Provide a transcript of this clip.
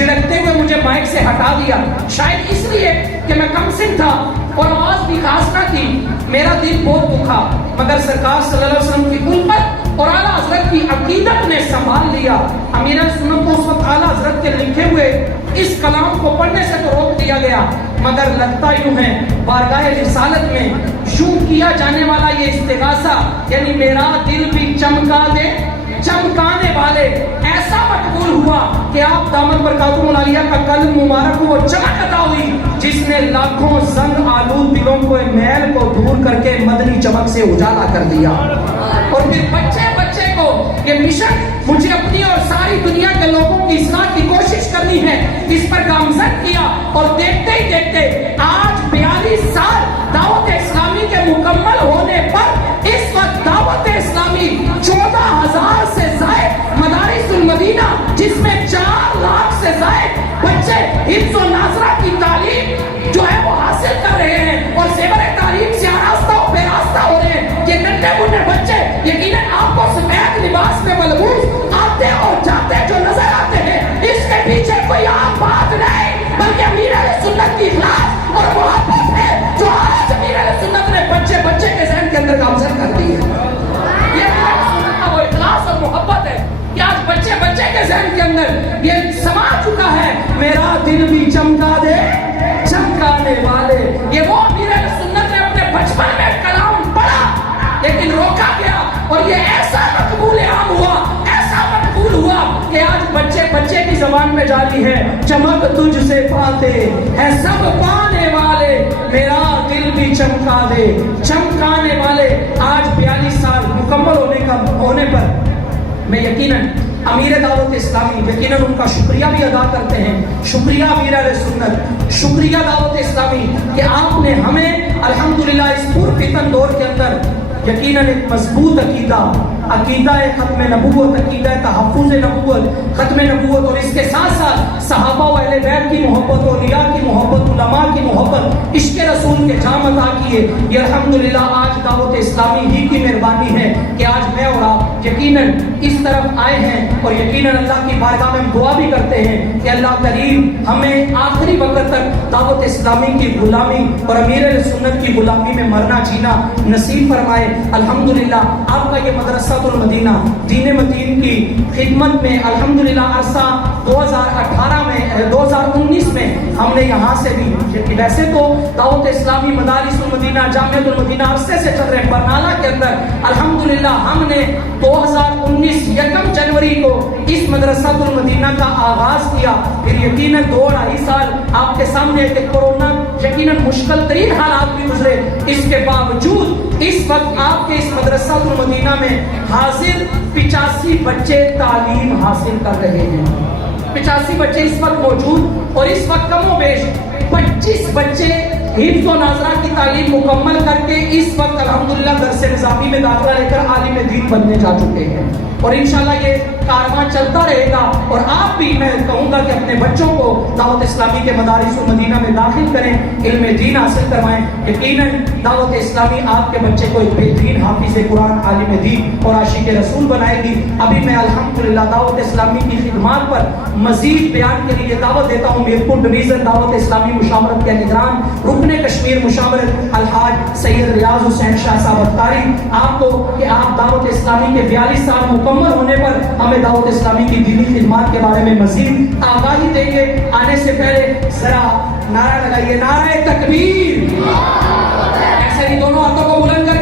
جھڑکتے ہوئے مجھے مائک سے ہٹا دیا، شاید اس لیے کہ میں کم سن تھا اور آواز بھی خاص نہ تھی۔ میرا دل بہت دکھا، مگر سرکار صلی اللہ علیہ وسلم کی الفت اور اعلیٰ حضرت کی عقیدت نے سنبھال لیا۔ امیر سنت کو اس وقت اعلیٰ حضرت کے لکھے ہوئے اس کلام کو پڑھنے سے تو روک دیا گیا، مگر لگتا یوں ہے بارگاہ رسالت میں یوں کیا جانے والا یہ استغاثہ، یعنی میرا دل بھی چمکا دے چمکانے والے، ایسا مقبول ہوا کہ آپ دامن برکاتہ العالیہ کا قلب مبارک کو وہ چمک عطا ہوئی جس نے لاکھوں زنگ آلود دلوں کو میل کو دور کر کے مدنی چمک سے اجالا کر دیا۔ اور پھر بچے بچے کو یہ مشن مجھے اپنی اور ساری دنیا کے لوگوں کی اصلاح کی کوشش کرنی ہے، اس پر گامزن کیا، اور دیکھتے ہی دیکھتے آج 42 سال دعوت اسلامی کے مکمل ہونے پر اس وقت دعوت اسلامی 14,000 سے زائد مدارس المدینہ، جس میں 4 لاکھ سے زائد بچے حفظ و ناظرہ کی تعلیم جو ہے وہ حاصل کر رہے ہیں اور زیور تعلیم سے آراستہ و پیراستہ ہو رہے ہیں۔ یہ ننھے منھے بچے یقیناً آپ کو سفید لباس میں ملبوس آتے اور جاتے جو نظر آتے ہیں، اس کے پیچھے کوئی عام بات نہیں بلکہ امیر اہل سنت کی اخلاص اور محبت ہے جو آج امیر اہل سنت نے بچے بچے کے ذہن کے اندر گامزن کر دی ہے۔ یہ امیر اہل سنت کا وہ اخلاص اور محبت ہے کہ آج بچے بچے کے ذہن کے اندر یہ سما چکا ہے، میرا دل بھی چمکا دے چمکانے والے۔ یہ وہ امیر اہل سنت نے اپنے بچپن میں کلام پڑھا لیکن روکا گیا، اور یہ ایسا مقبول عام ہوا، ایسا مقبول ہوا کہ آج بچے بچے کی زبان میں جاری ہے، چمک تجھ سے پاتے ہیں سب پانے والے، میرا دل بھی چمکا دے چمکانے والے۔ آج 42 سال مکمل ہونے پر میں یقیناً امیر دعوت اسلامی یقیناً ان کا شکریہ بھی ادا کرتے ہیں۔ شکریہ امیر اہل سنت، شکریہ دعوت اسلامی کہ آپ نے ہمیں الحمدللہ اس پرفتن دور کے اندر یقیناً ایک مضبوط عقیدہ ختم نبوت، عقیدہ تحفظ نبوت، ختم نبوت، اور اس کے ساتھ ساتھ صحابہ و اہل بیت کی محبت، اولیاء کی محبت، علماء کی محبت، عشق رسول کے جام عطا کیے۔ یہ الحمدللہ آج دعوت اسلامی ہی کی مہربانی ہے کہ آج میں اور آپ یقیناً اس طرف آئے ہیں، اور یقیناً اللہ کی بارگاہ میں ہم دعا بھی کرتے ہیں کہ اللہ کریم ہمیں آخری وقت تک دعوت اسلامی کی غلامی اور امیر اہل سنت کی غلامی میں مرنا جینا نصیب فرمائے۔ الحمدللہ آپ کا یہ مدرسہ المدینہ دین متین کی خدمت میں الحمدللہ عرصہ 2019 میں ہم نے یہاں سے بھی، ویسے تو دعوت اسلامی مدارس المدینہ جامعۃ المدینہ عرصے سے چل رہے برنالہ کے اندر، الحمدللہ ہم نے 2019 1 جنوری کو اس مدرسہ المدینہ کا آغاز کیا۔ پھر یقیناً 2-2.5 سال آپ کے سامنے کہ کورونا یقیناً مشکل ترین حالات بھی گزرے، اس کے باوجود اس وقت آپ کے اس مدرسہ المدینہ میں حاضر 85 بچے تعلیم حاصل کر رہے ہیں۔ 85 بچے اس وقت موجود، اور اس وقت کم و بیش 25 بچے حفظ و ناظرہ کی تعلیم مکمل کر کے اس وقت الحمدللہ درس نظامی میں داخلہ لے کر عالم دین بننے جا چکے ہیں، اور انشاءاللہ یہ کارواں چلتا رہے گا۔ اور آپ بھی میں کہوں گا کہ اپنے بچوں کو دعوت اسلامی کے مدارس المدینہ میں داخل کریں، علم دین حاصل کروائیں۔ یقیناً دعوت اسلامی آپ کے بچے کو ایک بہترین حافظ قرآن، عالم دین اور عاشق رسول بنائے گی۔ ابھی میں الحمدللہ دعوت اسلامی کی خدمات پر مزید بیان کے لیے دعوت دیتا ہوں میرپور ڈویژن دعوت اسلامی مشاورت کے نگران رکن کشمیر مشاورت الحاج سید ریاض حسین شاہ صاحب اتاری، آپ کو کہ آپ دعوت اسلامی کے 42 سال مکمل ہونے پر ہمیں دعوت اسلامی کی دینی خدمات کے بارے میں مزید آگاہی دیں گے۔ آنے سے پہلے ذرا نعرہ لگائیے، نعرہ تکبیر، ایسے ہی دونوں ہاتھوں کو بلند کر